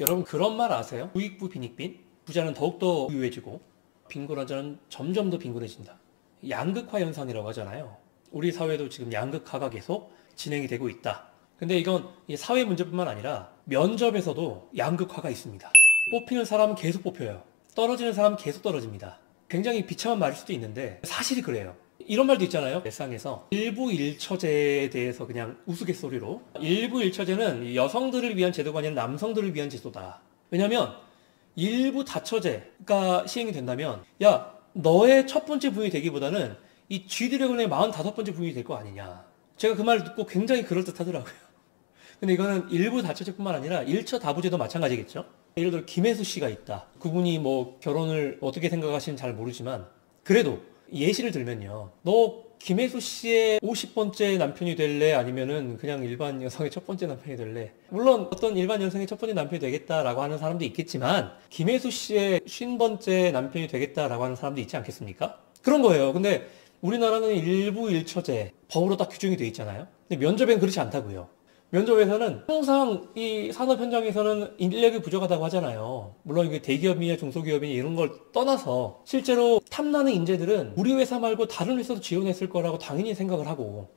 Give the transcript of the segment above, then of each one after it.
여러분 그런 말 아세요? 부익부 빈익빈? 부자는 더욱더 부유해지고 빈곤한 자는 점점 더 빈곤해진다. 양극화 현상이라고 하잖아요. 우리 사회도 지금 양극화가 계속 진행이 되고 있다. 근데 이건 사회 문제뿐만 아니라 면접에서도 양극화가 있습니다. 뽑히는 사람은 계속 뽑혀요. 떨어지는 사람은 계속 떨어집니다. 굉장히 비참한 말일 수도 있는데 사실이 그래요. 이런 말도 있잖아요. 일상에서 일부일처제에 대해서 그냥 우스갯소리로 일부일처제는 여성들을 위한 제도가 아니라 남성들을 위한 제도다. 왜냐면 일부 다처제가 시행이 된다면 야 너의 첫 번째 부인이 되기보다는 이 G드래곤의 45번째 부인이 될 거 아니냐. 제가 그 말을 듣고 굉장히 그럴듯하더라고요. 근데 이거는 일부 다처제뿐만 아니라 일처 다부제도 마찬가지겠죠. 예를 들어 김혜수 씨가 있다. 그분이 뭐 결혼을 어떻게 생각하시는지 잘 모르지만 그래도 예시를 들면요. 너 김혜수 씨의 50번째 남편이 될래? 아니면은 그냥 일반 여성의 첫 번째 남편이 될래? 물론 어떤 일반 여성의 첫 번째 남편이 되겠다라고 하는 사람도 있겠지만 김혜수 씨의 50번째 남편이 되겠다라고 하는 사람도 있지 않겠습니까? 그런 거예요. 근데 우리나라는 일부 일처제 법으로 딱 규정이 돼 있잖아요. 근데 면접엔 그렇지 않다고요. 면접에서는 항상 이 산업 현장에서는 인력이 부족하다고 하잖아요. 물론 이게 대기업이냐 중소기업이냐 이런 걸 떠나서 실제로 탐나는 인재들은 우리 회사 말고 다른 회사도 지원했을 거라고 당연히 생각을 하고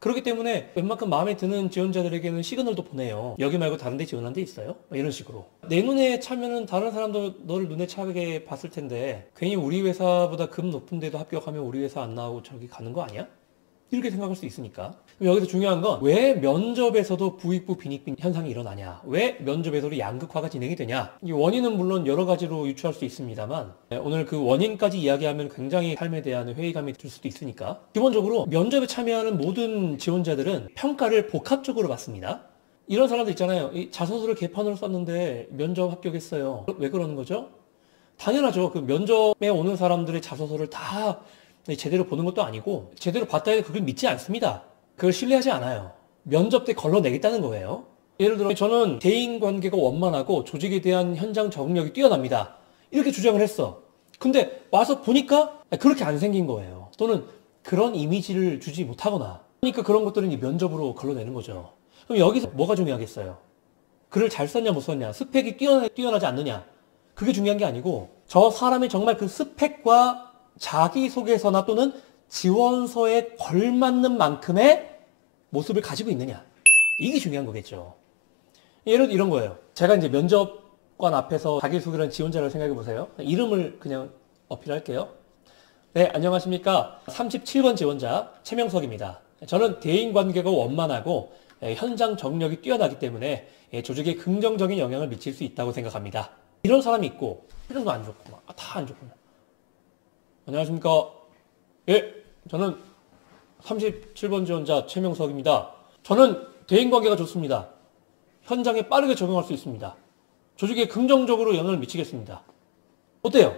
그렇기 때문에 웬만큼 마음에 드는 지원자들에게는 시그널도 보내요. 여기 말고 다른 데 지원한 데 있어요? 이런 식으로. 내 눈에 차면은 다른 사람도 너를 눈에 차게 봤을 텐데 괜히 우리 회사보다 급 높은 데도 합격하면 우리 회사 안 나오고 저기 가는 거 아니야? 이렇게 생각할 수 있으니까. 여기서 중요한 건 왜 면접에서도 부익부 빈익빈 현상이 일어나냐? 왜 면접에서도 양극화가 진행이 되냐? 이 원인은 물론 여러 가지로 유추할 수 있습니다만 오늘 그 원인까지 이야기하면 굉장히 삶에 대한 회의감이 들 수도 있으니까 기본적으로 면접에 참여하는 모든 지원자들은 평가를 복합적으로 받습니다. 이런 사람들 있잖아요. 이 자소서를 개판으로 썼는데 면접 합격했어요. 왜 그러는 거죠? 당연하죠. 그 면접에 오는 사람들의 자소서를 다 제대로 보는 것도 아니고 제대로 봤다 해도 그걸 믿지 않습니다. 그걸 신뢰하지 않아요. 면접 때 걸러내겠다는 거예요. 예를 들어 저는 대인관계가 원만하고 조직에 대한 현장 적응력이 뛰어납니다. 이렇게 주장을 했어. 근데 와서 보니까 그렇게 안 생긴 거예요. 또는 그런 이미지를 주지 못하거나 그러니까 그런 것들은 이 면접으로 걸러내는 거죠. 그럼 여기서 뭐가 중요하겠어요? 글을 잘 썼냐 못 썼냐 스펙이 뛰어나지 않느냐 그게 중요한 게 아니고 저 사람이 정말 그 스펙과 자기소개서나 또는 지원서에 걸맞는 만큼의 모습을 가지고 있느냐. 이게 중요한 거겠죠. 예를 들어 이런 거예요. 제가 이제 면접관 앞에서 자기소개를 한 지원자를 생각해 보세요. 이름을 그냥 어필할게요. 네, 안녕하십니까. 37번 지원자 최명석입니다. 저는 대인관계가 원만하고 현장 적응력이 뛰어나기 때문에 조직에 긍정적인 영향을 미칠 수 있다고 생각합니다. 이런 사람이 있고 표정도 안 좋고 다 안 좋고 안녕하십니까. 예, 저는 37번 지원자 최명석입니다. 저는 대인관계가 좋습니다. 현장에 빠르게 적응할 수 있습니다. 조직에 긍정적으로 영향을 미치겠습니다. 어때요?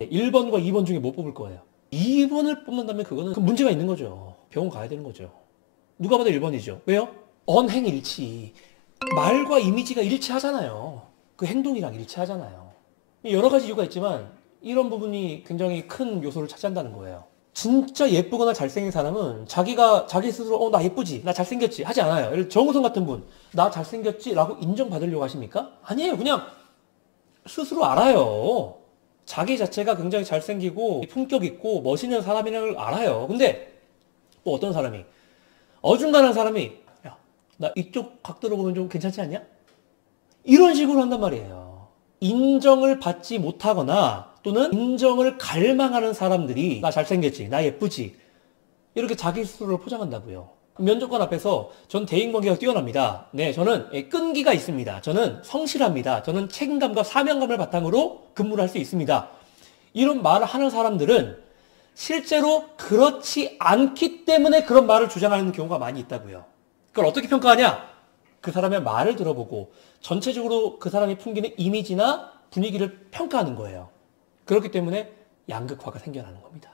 1번과 2번 중에 못 뽑을 거예요. 2번을 뽑는다면 그거는 문제가 있는 거죠. 병원 가야 되는 거죠. 누가 봐도 1번이죠. 왜요? 언행일치. 말과 이미지가 일치하잖아요. 그 행동이랑 일치하잖아요. 여러 가지 이유가 있지만 이런 부분이 굉장히 큰 요소를 차지한다는 거예요. 진짜 예쁘거나 잘생긴 사람은 자기 스스로 나 예쁘지 나 잘생겼지 하지 않아요. 예를 들어 정우성 같은 분 나 잘생겼지 라고 인정받으려고 하십니까? 아니에요. 그냥 스스로 알아요. 자기 자체가 굉장히 잘생기고 품격 있고 멋있는 사람이라는 걸 알아요. 근데 또 어떤 사람이 어중간한 사람이 야, 나 이쪽 각도로 보면 좀 괜찮지 않냐? 이런 식으로 한단 말이에요. 인정을 받지 못하거나 또는 인정을 갈망하는 사람들이 나 잘생겼지, 나 예쁘지 이렇게 자기 스스로를 포장한다고요. 면접관 앞에서 전 대인관계가 뛰어납니다. 네, 저는 끈기가 있습니다. 저는 성실합니다. 저는 책임감과 사명감을 바탕으로 근무를 할 수 있습니다. 이런 말을 하는 사람들은 실제로 그렇지 않기 때문에 그런 말을 주장하는 경우가 많이 있다고요. 그걸 어떻게 평가하냐? 그 사람의 말을 들어보고 전체적으로 그 사람이 풍기는 이미지나 분위기를 평가하는 거예요. 그렇기 때문에 양극화가 생겨나는 겁니다.